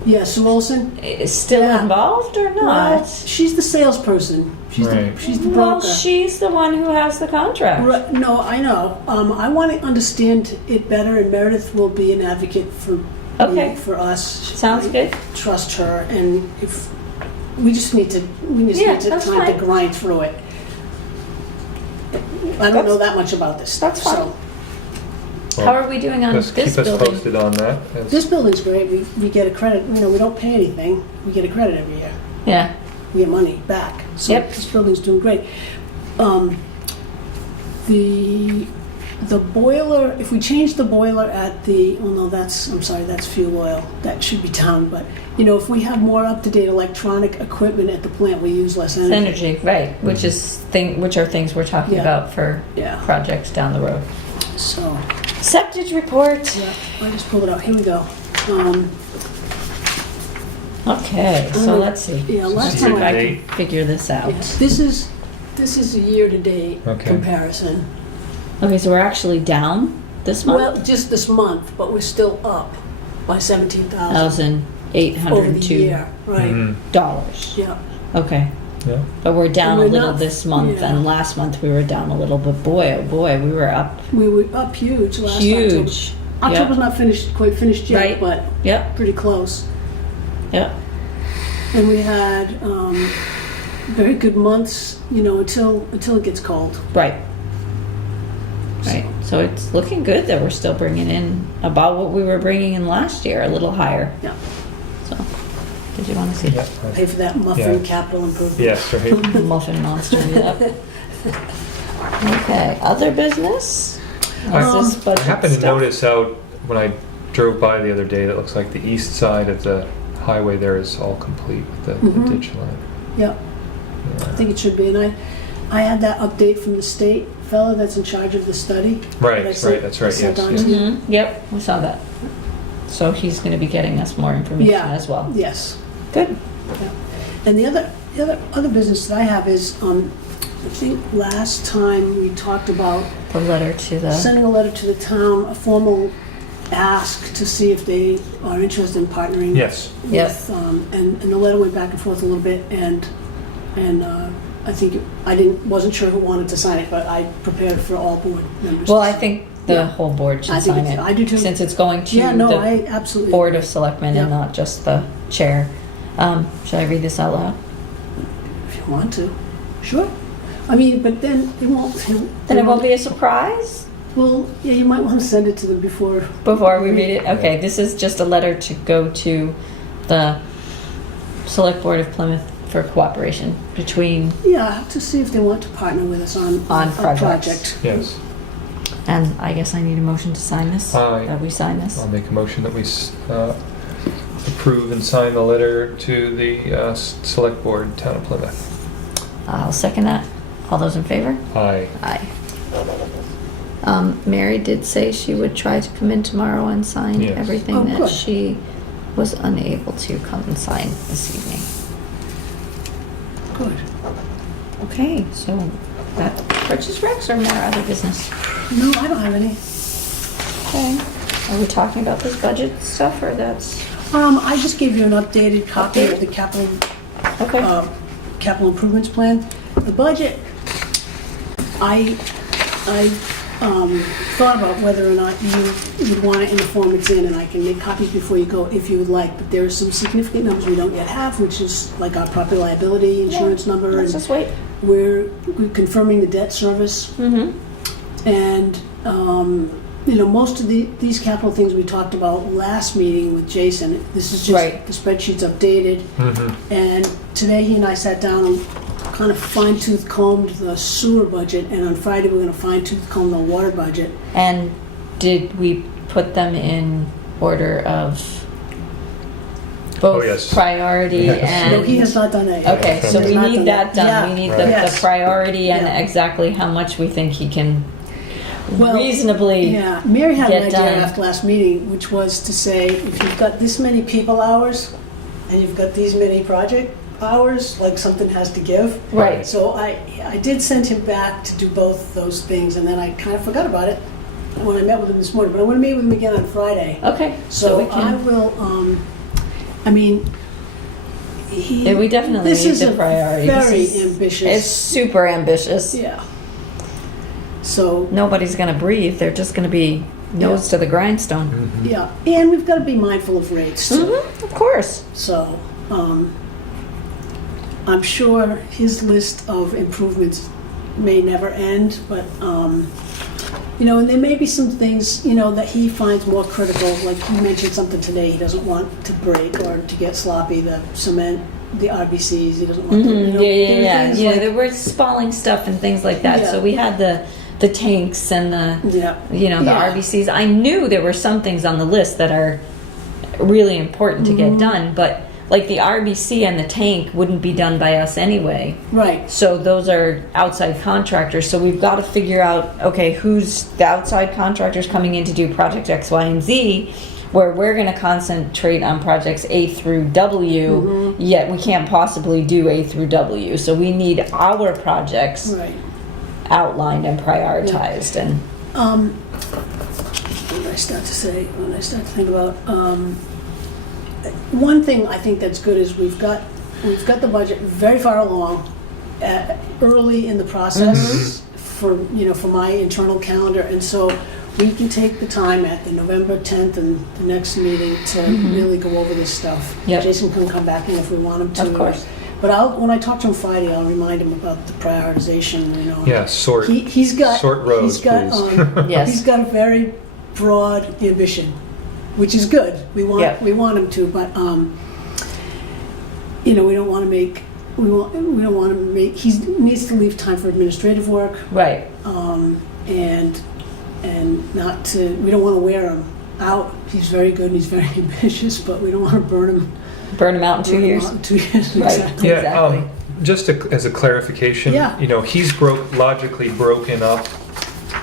Yeah, Sue Olson. still Yeah. involved or Well, not? she's the salesperson. She's Right. the Well, broker. she's the one who has the contract. Right, no, I know. I want to understand it better, and Meredith will be an advocate for Okay. for us. Sounds good. Trust her, and if we just need to, Yeah, time that's to fine. grind through it. I don't know that much about this stuff. That's fine. So How are we doing on Just this keep us building? posted on that. As- this building's great. We get a credit. We don't pay anything. We get a credit every year. Yeah. We get money back. So Yep. this building's doing great. The boiler, if we change the boiler at the, oh no, I'm sorry, that's fuel oil. That should be down. But, if we have more up-to-date electronic equipment at the plant, we use less It's energy. energy, right? Which are things we're talking Yeah. about for Yeah. projects down the road. So, Septic report. yeah, I just pulled it out. Here we go. Okay, so let's see. Yeah, last See if time I I- can figure this out. Yeah, this is a year-to-date Okay. comparison. Okay, so we're actually down this month? Well, just this month, but we're still up by 17,000 over the $1,802. year, right? Mhm. Yeah, Okay, Yeah. but we're down And a we're little not- this month, yeah. and last month we were down a little, but boy, oh boy, we were up we were up huge last October. huge. October's not quite finished yet, Right. but Yep, pretty close. yep. And we had very good months, until it gets cold. Right. Right. So it's looking good that we're still bringing in about what we were bringing in last year, a little higher. Yeah. So, did you want to see Yeah. Pay for that muffin Yeah. capital improvement. Yes, right. the muffin monster? Yep. Okay. Other business? What's this I budget happened to stuff? notice out when I drove by the other day that looks like the east side of the highway there is all complete with the Mhm. ditch line. Yeah, I think it should be. And I had that update from the state fella that's in charge of the study. Right, that I sent- right, that's right, sent yes, on yes. to you. Mhm. Yep, we saw that. So he's going to be getting us more information Yeah. as well. Yes. Good. And the other business that I have is, I think last time we talked about The letter to the. sending a letter to the town, a formal ask to see if they are interested in partnering. Yes. Yes. With, and the letter went back and forth a little bit, and I think wasn't sure who wanted to sign it, but I prepared for all board members. Well, to I sign. think the Yeah. whole board should I think sign it's- it. I do too. Since it's going to Yeah, no, the I absolutely. Board of Selectmen and Yeah. not just the chair. Should I read this out loud? If you want to, sure. I mean, but then it won't. Then it won't be a surprise Well, yeah, you might want to send it to them before. before we read it? Okay, this is just a letter to go to the Select Board of Plymouth for cooperation between, Yeah, to see if they want to partner with us on On a projects. project. Yes. and I guess I need a motion to sign this? Aye. That we sign this? I'll make a motion that we approve and sign the letter to the Select Board, Town of Plymouth. I'll second that. All those in favor? Aye. Aye. Mary did say she would try to come in tomorrow and sign Yes. everything Oh, that good. she was unable to come and sign this evening. Good. Okay, so that purchase recs or more other business? No, I don't have any. Okay. Are we talking about this budget stuff or that's, I just gave you an updated copy of the capital okay. capital improvements plan. The budget, I thought about whether or not you would want it in the form it's in, and I can make copies before you go if you would like, but there are some significant numbers we don't yet have, which is like our property liability insurance number, Let's and just wait. we're confirming the debt service, Mm-hmm. and most of these capital things we talked about last meeting with Jason, this is just Right. the spreadsheet's updated. Mm-hmm. And today he and I sat down and kind of fine-tooth combed the sewer budget, and on Friday we're gonna fine-tooth comb the water budget. And did we put them in order of both Oh, yes. priority Yes. and? No, he has not done that yet. Okay, so He has we not need done that done. Yeah. We need Right. the Yes. priority and Yeah. exactly how much we think he can Well, reasonably. Yeah, Mary had an get idea done. after last meeting, which was to say, if you've got this many people hours, and you've got these many project hours, like something has to give. Right. So I did send him back to do both those things, and then I kind of forgot about it when I met with him this morning, but I'm gonna meet with him again on Friday. Okay, So we I can. will, he. Yeah, we definitely this need is the a priority. This Very is- ambitious. It's super ambitious. Yeah. So, Nobody's gonna breathe. They're just gonna be nose to the grindstone. Mm-hmm. yeah, and we've got to be mindful of rates too. Mm-hmm, of course. So, I'm sure his list of improvements may never end, but, and there may be some things, that he finds more critical, like you mentioned something today, he doesn't want to break or to get sloppy, the cement, the RBCs, he doesn't want Mhm, to, Yeah. things Yeah, like- there were spalling stuff and things like that. Yeah. So we had the tanks and the Yeah. the Yeah. RBCs. I knew there were some things on the list that are really important to Mm-hmm. get done, but like the RBC and the tank wouldn't be done by us anyway. Right, So those are outside contractors. So we've got to figure out, okay, who's the outside contractors coming in to do project X, Y, and Z? where we're going to concentrate on projects A through W, yet we can't possibly do A through W. So we need our projects Right. outlined and prioritized. And What did I start to say? When I start to think about one thing, I think that's good is we've got the budget very far along, early in the process for my internal calendar, and so we can take the time at the November 10th and the next meeting to really go over this stuff. Yep. Jason can come back in if we want him to. Of course. But when I talk to him Friday, I'll remind him about the prioritization. Yeah, sort roads, he's got please. Yes. he's got a very broad ambition, which is good. We want Yep. him to, but we don't want to make he needs to leave time for administrative work, right. and not to, we don't want to wear him out. He's very good and he's very ambitious, but we don't want to burn him Out in 2 years. out in 2 years. Right. Exactly. Yeah, Exactly. just as a clarification, Yeah. he's logically broken up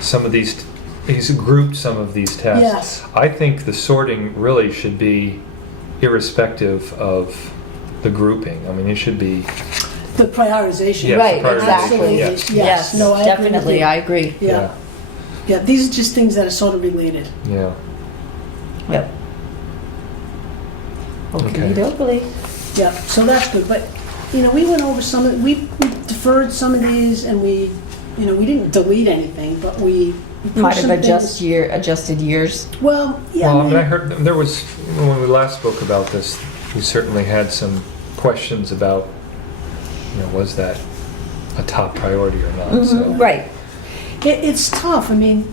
some of these, he's grouped some of these tests. Yes. I think the sorting really should be irrespective of the grouping. I mean, it should be, The prioritization. Yes, Right, the prioritization, exactly. yes. Yes. No, I agree with definitely. you. I agree. Yeah. Yeah, these are just things that are sort of related. yeah. Yep. Okay. Okey-dokey. Yeah, so that's good, but, we went over we deferred some of these, and we didn't delete anything, but we pushed Might some have things- adjusted years. Well, yeah, Well, I mean, I heard, there was, when we last spoke about this, we certainly had some questions about, was that a top priority or not, so. Right. it's tough. I mean,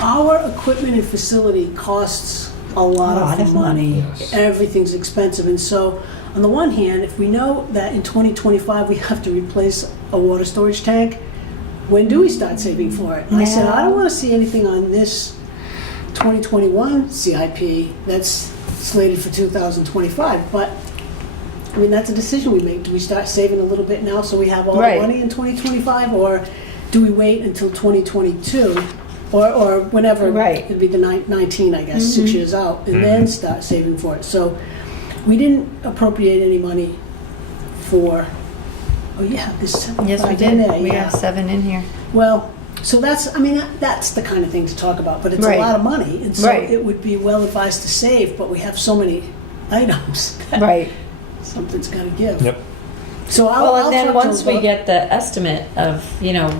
our equipment and facility costs a lot of money. Yes. Everything's expensive, and so, on the one hand, if we know that in 2025 we have to replace a water storage tank, when do we start saving for it? And I said, I don't want to see anything on this 2021 CIP that's slated for 2025, but I mean, that's a decision we make. Do we start saving a little bit now so we have all Right. the money in 2025, or do we wait until 2022, or whenever, Right. it'd be the 19, I guess, 6 years out, and then start saving for it. So we didn't appropriate any money for, this 75 Yes, we in did. there, We yeah. have 7 in here. Well, so that's the kind of thing to talk about, but it's Right. a lot of money, and so Right. it would be well advised to save, but we have so many items that Right. something's got to give. Yep. So Well, I'll and then talk to once him we about- get the estimate of,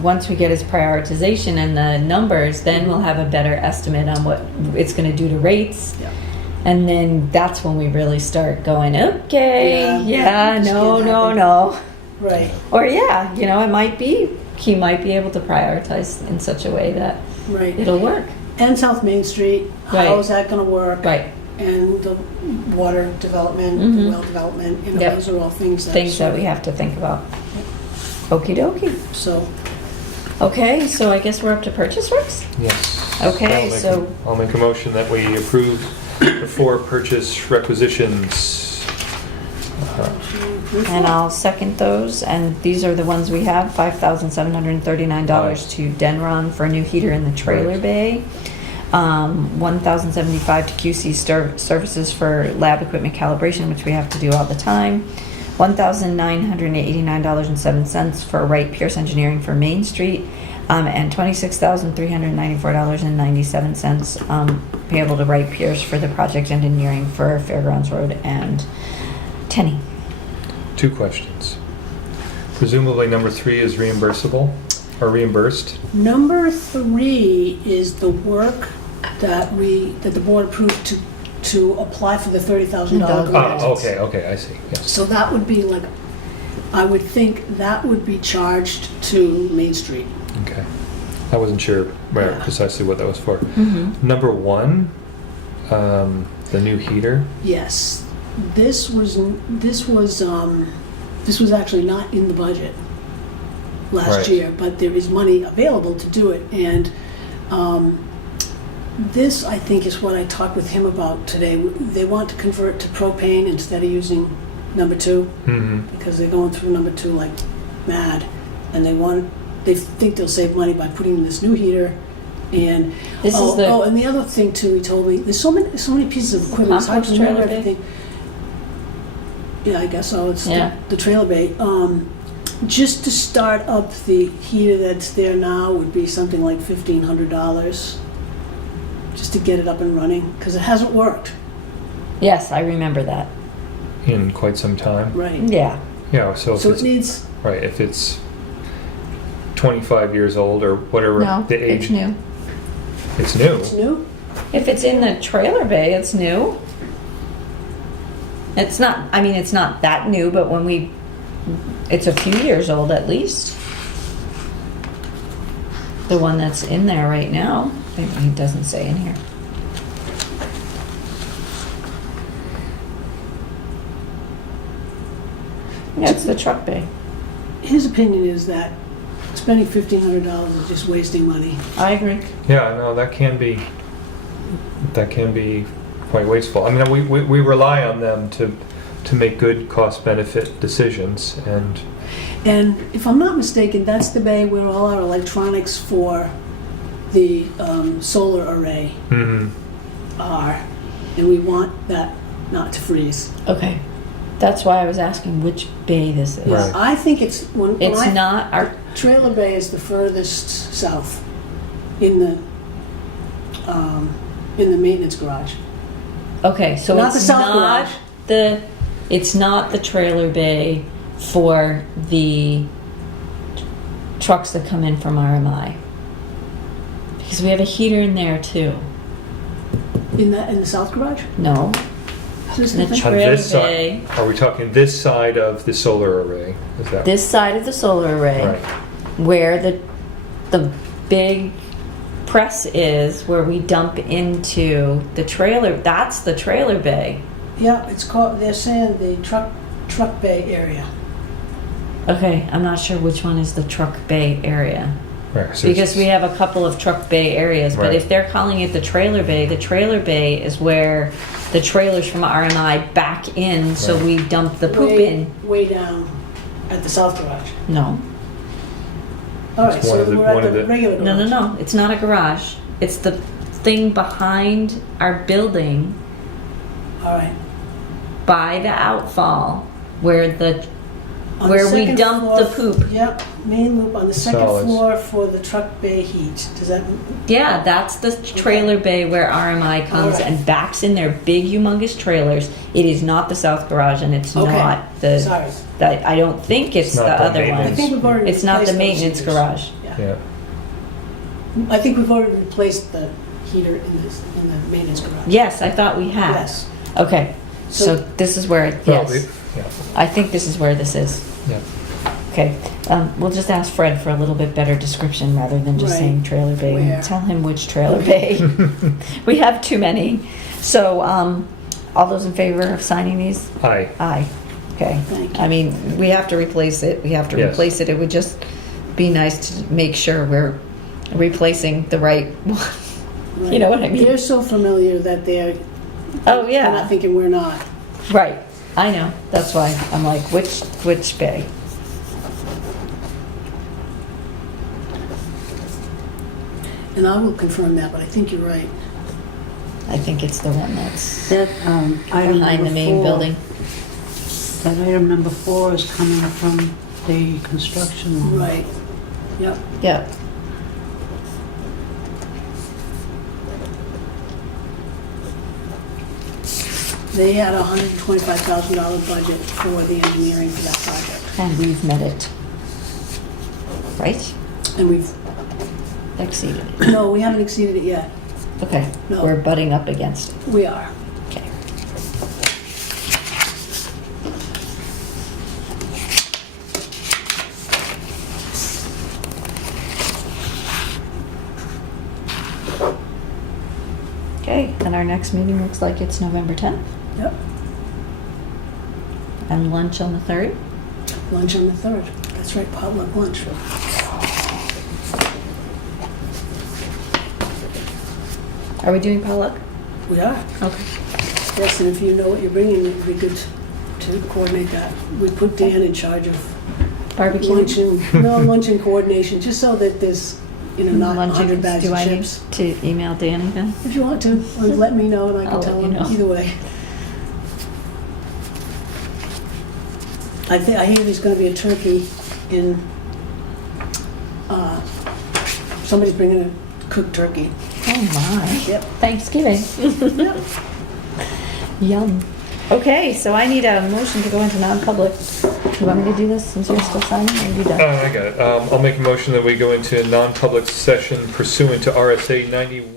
once we get his prioritization and the numbers, then we'll have a better estimate on what it's going to do to rates. Yeah. And then that's when we really start going, okay, Yeah, just no, can't no, happen. no. Right, Or it might be, he might be able to prioritize in such a way that right. it'll work. And South Main Street, Right. how is that going to work? Right. And the water development, the well development, Yep. those are all things that. Things that we have to think about. Okie dokie. So, Okay, so I guess we're up to purchase works? Yes. Okay, so- I'll make a motion that we approve the 4 purchase requisitions. And I'll second those, and these are the ones we have, $5,739 to Denron for a new heater in the trailer Right. bay. $1,075 to QC services for lab equipment calibration, which we have to do all the time. $1,989.07 for Wright Pierce Engineering for Main Street, and $26,394.97 payable to Wright Pierce for the project engineering for Fairgrounds Road and Tenny. 2 questions. Presumably number 3 is reimbursable or reimbursed? number 3 is the work that the board approved to apply for the $30,000 grant. Okay, I see, yes. So that would be like, I would think that would be charged to Main Street. Okay. I wasn't sure Yeah. precisely what that was for. Number 1, the new heater. Yes, this was actually not in the budget last Right. year, but there is money available to do it, and this, I think, is what I talked with him about today. They want to convert to propane instead of using number 2, because they're going through number 2 like mad, and they think they'll save money by putting in this new heater And, This is the- and the other thing too, he told me, there's so many pieces of equipment, it's hard to Compost remember trailer bay? everything. Yeah, I guess so, it's Yeah. the trailer bay. Just to start up the heater that's there now would be something like $1,500, just to get it up and running, because it hasn't worked. Yes, I remember that. In quite some time. Right. Yeah. Yeah, so if So it it's, needs, right, if it's 25 years old or whatever No, the age. it's new. It's new. it's new? If it's in the trailer bay, it's new. It's not, I mean, it's not that new, but it's a few years old at least. The one that's in there right now, it doesn't say in here. Yeah, it's the truck bay. His opinion is that spending $1,500 is just wasting money. I agree. Yeah, no, that can be quite wasteful. I mean, we rely on them to make good cost-benefit decisions, and And if I'm not mistaken, that's the bay where all our electronics for the solar array mhm. are, and we want that not to freeze. Okay. That's why I was asking which bay this is. Right. I think it's It's not our, trailer bay is the furthest south in the maintenance garage. okay, so Not the it's south not garage. it's not the trailer bay for the trucks that come in from RMI. Because we have a heater in there too. In the south garage? No, Is this in the the thing? On trailer this bay, side, are we talking this side of the solar array? Is that this side of the solar array, right? where the big press is, where we dump into the trailer, that's the trailer bay. Yeah, it's called, they're saying the truck bay area. Okay, I'm not sure which one is the truck bay area. Right. So Because we have a couple of truck bay areas, but Right. if they're calling it the trailer bay is where the trailers from RMI back in, so Right. we dump the poop in. Way down at the south garage. No, All right, It's so one of the- we're at one of the the- regular no, garage. no, it's not a garage. It's the thing behind our building All right. by the outfall where On where the we second dump floor- the poop. Yep, main loop on the second Solids. floor for the truck bay heat. Does that, Yeah, that's the trailer bay where RMI comes Alright. and backs in their big humongous trailers. It is not the south garage and it's Okay. not the, sorry. I don't think it's It's not the the other I maintenance. one. think we've already It's not the replaced those maintenance heaters. garage. Yeah. Yeah. I think we've already replaced the heater in the maintenance garage. Yes, I thought we had. Yes. Okay, so So- this is where, Well, yes, yeah. I think this is where this is. Yeah. Okay, we'll just ask Fred for a little bit better description rather than just Right. saying trailer bay. Where? And tell him which trailer Okay. bay. We have too many. So, all those in favor of signing these? Aye. Aye. Okay. Thank you. I mean, we have to replace it. We have to Yes. replace it. It would just be nice to make sure we're replacing the right one. You know what I mean? They're so familiar that they're Oh, not yeah. thinking we're not. Right. I know. That's why I'm like, which bay? And I will confirm that, but I think you're right. I think it's the one that's That item behind number the main 4, building. That item number 4 is coming from the construction line. Right. Yep. Yeah. They had a $125,000 budget for the engineering for that project. And we've met it. Right? And we've, Exceeded it. no, we haven't exceeded it yet. Okay. No. We're butting up against it. We are. Okay. Okay, and our next meeting looks like it's November 10th, Yep. and lunch on the 3rd. Lunch on the 3rd. That's right, potluck lunch. Are we doing potluck? We are. Okay. Yes, and if you know what you're bringing, it would be good to coordinate that. We put Dan in charge of Barbecue? luncheon, no, luncheon coordination, just so that there's not Lunch 100 items, bags do of I need chips. to email Danny then? If you want to, or let me know and I can I'll tell let you him know. either way. I hear there's gonna be a turkey in, somebody's bringing a cooked turkey. Oh my. Yep. Thanksgiving. Yep. Yum. Okay, so I need a motion to go into non-public. Do you want me to do this since you're still signing, or are you done? I got it. I'll make a motion that we go into non-public session pursuant to RSA 91.